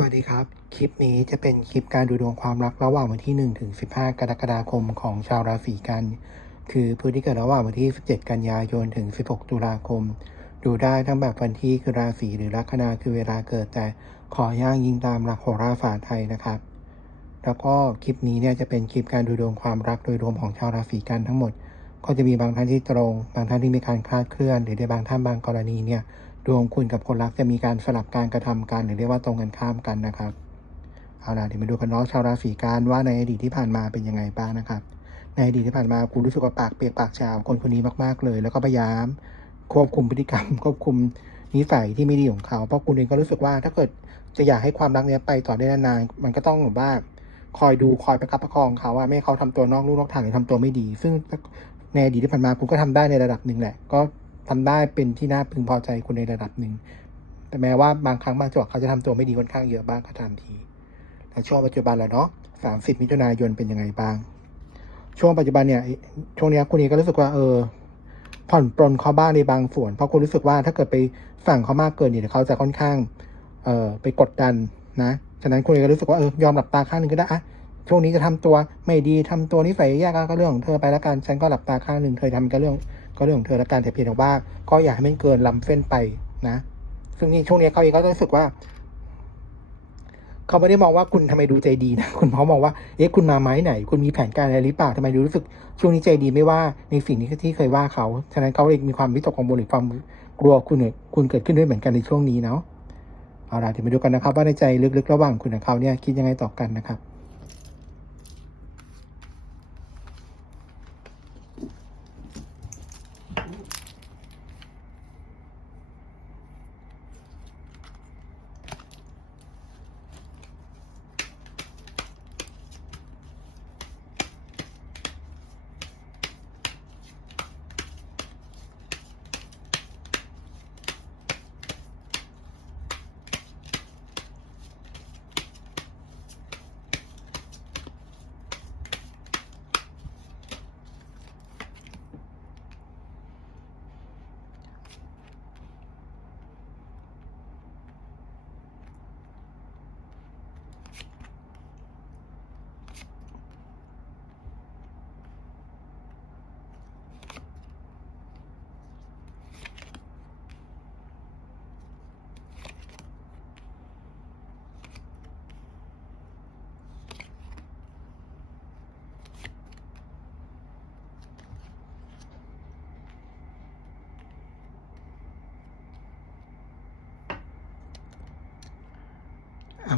สวัสดีครับ คลิปนี้จะเป็นคลิปการดูดวงความรักระหว่างวันที่ 1 ถึง 15 กรกฎาคมของชาวราศีกัน คือผู้ที่เกิดระหว่างวันที่ 17 กันยายนถึง 16 ตุลาคม ดูได้ทั้งแบบวันที่คือราศีหรือลัคนาคือเวลาเกิดแต่ขอย่างยิงตามหลักโหราศาสตร์ไทยนะครับ แล้วก็คลิปนี้เนี่ยจะเป็นคลิปการดูดวงความรักโดยรวมของชาวราศีกันทั้งหมด ก็จะมีบางท่านที่ตรง บางท่านที่มีการคลาดเคลื่อน หรือในบางท่านบางกรณีเนี่ย ดวงคุณกับคนรักจะมีการสลับการกระทำกันหรือเรียกว่าตรงกันข้ามกันนะครับ เอาล่ะเดี๋ยวมาดูกันเนาะชาวราศีกันว่าในอดีตที่ผ่านมาเป็นยังไงบ้างนะครับ ในอดีตที่ผ่านมาคุณรู้สึกว่าปากเปียกปากชาวคนคนนี้มากๆเลย แล้วก็พยายามควบคุมพฤติกรรม ควบคุมนิสัยที่ไม่ดีของเขา เพราะคุณเองก็รู้สึกว่าถ้าเกิดจะอยากให้ความรักเนี้ยไปต่อได้นานๆมันก็ต้องแบบว่าคอยดูคอยประคับประคองเขาอะไม่ให้เขาทำตัวนอกลู่นอกทางหรือทำตัวไม่ดี ซึ่งในอดีตที่ผ่านมาคุณก็ทำได้ในระดับหนึ่งแหละ ก็ ทำได้เป็นที่น่าพึงพอใจคุณในระดับหนึ่ง แต่แม้ว่าบางครั้งบางจังหวะเขาจะทำตัวไม่ดีค่อนข้างเยอะบ้างก็ตามทีและช่วงปัจจุบันแหละเนาะ30มิถุนายนเป็นยังไงบ้าง ช่วงปัจจุบันเนี่ย ช่วงนี้คุณเองก็รู้สึกว่าเออ ผ่อนปลนเขาบ้างในบางส่วน เพราะคุณรู้สึกว่าถ้าเกิดไปสั่งเขามากเกินเนี่ยเขาจะค่อนข้าง เอ่อไปกดดันนะ ฉะนั้นคุณเองก็รู้สึกว่าเออยอมหลับตาข้างหนึ่งก็ได้อะช่วงนี้จะทำตัวไม่ดีทำตัวนิสัยแย่ก็เรื่องของเธอไปแล้วกัน ฉันก็หลับตาข้างหนึ่งเธอทำก็เรื่อง ก็เรื่องของเธอแล้วกันแต่เพียงแต่ว่า ก็อย่าให้มันเกินล้ำเส้นไปนะ ซึ่งนี่ช่วงนี้เขาเองก็รู้สึกว่า เขาไม่ได้มองว่าคุณทำไมดูใจดีนะคุณเขามองว่าเอ๊ะคุณมาไม้ไหน คุณมีแผนการอะไรหรือเปล่าทำไมดูรู้สึก ช่วงนี้ใจดีไม่ว่าในสิ่งที่ที่เคยว่าเขาฉะนั้นเขาเองมีความวิตกกังวลหรือความกลัวคุณเนี่ยคุณเกิดขึ้นด้วยเหมือนกันในช่วงนี้เนาะเอาล่ะเดี๋ยวมาดูกันนะครับ ว่าในใจลึกๆระหว่างคุณกับเขาเนี่ยคิดยังไงต่อกันนะครับ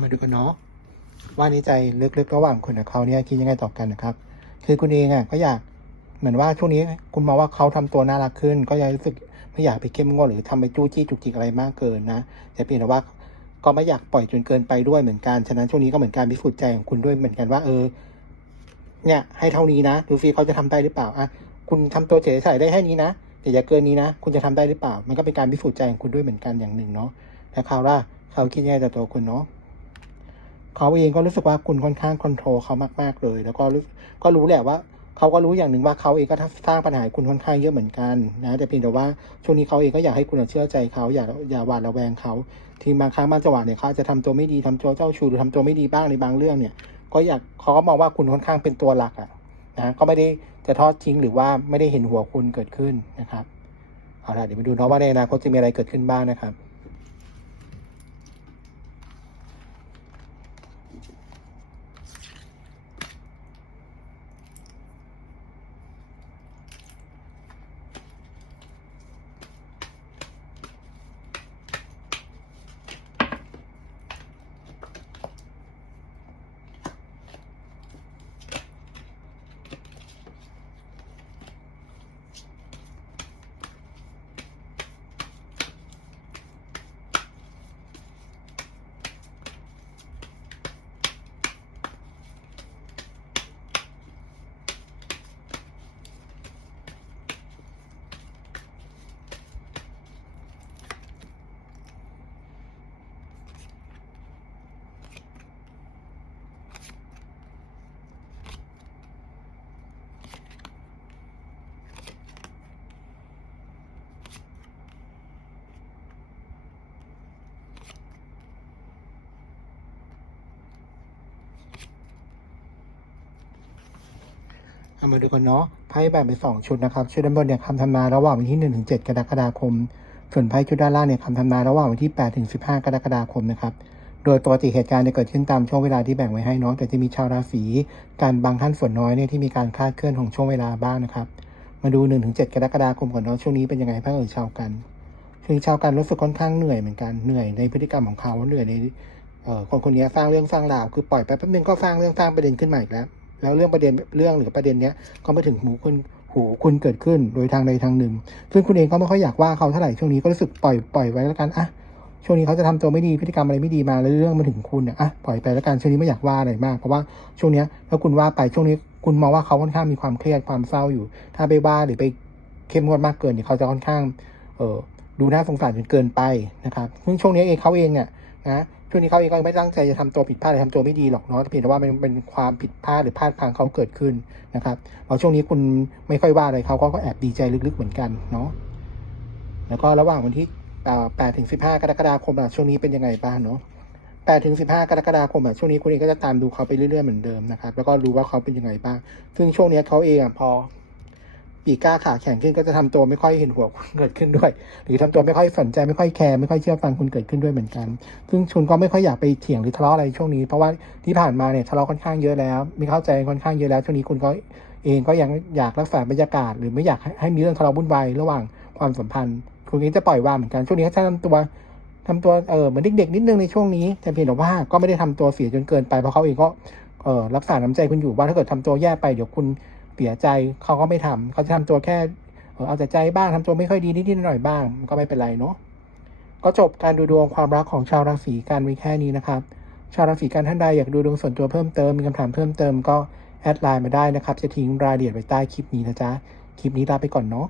มาดูกันเนาะว่าในใจลึกๆระหว่างคุณกับเขาเนี่ยคิดยังไงต่อกันนะครับ คือคุณเองอะก็อยากเหมือนว่าช่วงนี้คุณมองว่าเขาทำตัวน่ารักขึ้น ก็ยังรู้สึกไม่อยากไปเข้มงวดหรือทำไปจู้จี้จุกจิกอะไรมากเกินนะแต่เพียงแต่ว่าก็ไม่อยากปล่อยจนเกินไปด้วยเหมือนกัน ฉะนั้นช่วงนี้ก็เหมือนการพิสูจน์ใจของคุณด้วยเหมือนกันว่า เออ เนี่ยให้เท่านี้นะดูซิเขาจะทำได้หรือเปล่าอะคุณทำตัวเฉยๆได้แค่นี้นะแต่อย่าเกินนี้นะ คุณจะทำได้หรือเปล่า มันก็เป็นการพิสูจน์ใจของคุณด้วยเหมือนกันอย่างหนึ่งเนาะแล้วเขาล่ะเขาคิดยังไงต่อตัวคุณเนาะ เขาเองก็รู้สึกว่าคุณค่อนข้างคอนโทรลเขามาก ๆเลย แล้วก็รู้ก็รู้แหละว่าเขาก็รู้อย่างหนึ่งว่าเขาเองก็สร้างปัญหาคุณค่อนข้างเยอะเหมือนกันนะแต่เพียงแต่ว่าช่วงนี้เขาเองก็อยากให้คุณเชื่อใจเขาอย่าอย่าหวาดระแวงเขาที่บางครั้งบางจังหวะเนี่ยเขาจะทำตัวไม่ดีทำตัวเจ้าชู้หรือทำตัวไม่ดีบ้างในบางเรื่องเนี่ย ก็อยากเขาก็มองว่าคุณค่อนข้างเป็นตัวหลักอะนะก็ไม่ได้จะทอดทิ้งหรือว่าไม่ได้เห็นหัวคุณเกิดขึ้นนะครับเอาล่ะเดี๋ยวมาดูเนาะว่าในอนาคตจะมีอะไรเกิดขึ้นบ้างนะครับ อ เอามาดูกันเนาะไพ่แบ่งเป็นสองชุดนะครับ ชุดด้านบนเนี่ยคำทำนายระหว่างวันที่1ถึง7กรกฎาคม ส่วนไพ่ชุดด้านล่างเนี่ยคำทำนายระหว่างวันที่8ถึง15กรกฎาคมนะครับ โดยปกติเหตุการณ์จะเกิดขึ้นตามช่วงเวลาที่แบ่งไว้ให้เนาะแต่จะมีชาวราศีการบางท่านส่วนน้อยเนี่ยที่มีการคลาดเคลื่อนของช่วงเวลาบ้างนะครับ มาดู1ถึง7กรกฎาคมก่อนเนาะช่วงนี้เป็นยังไงบ้างเอ่ยชาวกันช่วงนี้ชาวกันรู้สึกค่อนข้างเหนื่อยเหมือนกันเหนื่อยในพฤติกรรมของเขาเหนื่อยในคนคนนี้สร้างเรื่องสร้างราวคือปล่อยไปแป๊บนึงก็สร้างเรื่องสร้างประเด็นขึ้นมาอีกแล้ว แล้วเรื่องประเด็นเรื่องหรือประเด็นเนี้ยก็มาถึงหูคุณหูคุณเกิดขึ้นโดยทางใดทางหนึ่ง ซึ่งคุณเองก็ไม่ค่อยอยากว่าเขาเท่าไหร่ช่วงนี้ก็รู้สึกปล่อยปล่อยไว้แล้วกันอะช่วงนี้เขาจะทำตัวไม่ดีพฤติกรรมอะไรไม่ดีมาแล้วเรื่องมาถึงคุณเนี่ยอะปล่อยไปแล้วกันช่วงนี้ไม่อยากว่าอะไรมาก เพราะว่าช่วงนี้ถ้าคุณว่าไปช่วงนี้คุณมองว่าเขาค่อนข้างมีความเครียดความเศร้าอยู่ ถ้าไปว่าหรือไปเข้มงวดมากเกินเนี่ยเขาจะค่อนข้างเออดูน่าสงสารจนเกินไปนะครับซึ่งช่วงนี้เองเขาเองเนี่ยนะ ช่วงนี้เขาเองก็ไม่ตั้งใจจะทำตัวผิดพลาดหรือทำตัวไม่ดีหรอกเนาะแต่เพียงแต่ว่ามันเป็นความผิดพลาดหรือพลาดพลังเขาเกิดขึ้นนะครับเราช่วงนี้คุณไม่ค่อยว่าอะไรเขาเขาก็แอบดีใจลึกๆเหมือนกันเนาะแล้วก็ระหว่างวันที่8ถึง15 กรกฎาคมอะช่วงนี้เป็นยังไงบ้างเนาะ8ถึง15 กรกฎาคมอะช่วงนี้คุณเองก็จะตามดูเขาไปเรื่อยๆเหมือนเดิมนะครับแล้วก็รู้ว่าเขาเป็นยังไงบ้าง ซึ่งช่วงนี้เขาเองอะพอ ปีก้าขาแข็งขึ้นก็จะทำตัวไม่ค่อยเห็นหัวคุณเกิดขึ้นด้วย หรือทำตัวไม่ค่อยสนใจไม่ค่อยแคร์ไม่ค่อยเชื่อฟังคุณเกิดขึ้นด้วยเหมือนกัน ซึ่งคุณก็ไม่ค่อยอยากไปเถียงหรือทะเลาะอะไรช่วงนี้เพราะว่าที่ผ่านมาเนี่ยทะเลาะค่อนข้างเยอะแล้วไม่เข้าใจค่อนข้างเยอะแล้ว ช่วงนี้คุณก็เองก็ยังอยากรักษาบรรยากาศ หรือไม่อยากให้มีเรื่องทะเลาะวุ่นวายระหว่างความสัมพันธ์ คุณเองจะปล่อยวางเหมือนกันช่วงนี้เขาจะทำตัวทำตัวเออเหมือนเด็กๆนิดนึงในช่วงนี้แต่เพียงแต่ว่าก็ไม่ได้ทำตัวเสียจนเกินไปเพราะเขาเองก็เออรักษาน้ำใจคุณอยู่ว่าถ้าเกิดทำตัวแย่ไปเดี๋ยวคุณ สียใจเขาก็ไม่ทำเขาจะทำตัวแค่เอาแต่ใจบ้างทำตัวไม่ค่อยดีนิดๆหน่อยบ้าง ก็ไม่เป็นไรเนาะก็จบการดูดวงความรักของชาวราศีกันไว้แค่นี้นะครับ ชาวราศีกันท่านใดอยากดูดวงส่วนตัวเพิ่มเติมมีคำถามเพิ่มเติมก็แอดไลน์มาได้นะครับ จะทิ้งรายละเอียดไว้ใต้คลิปนี้นะจ๊ะ คลิปนี้ลาไปก่อนเนาะ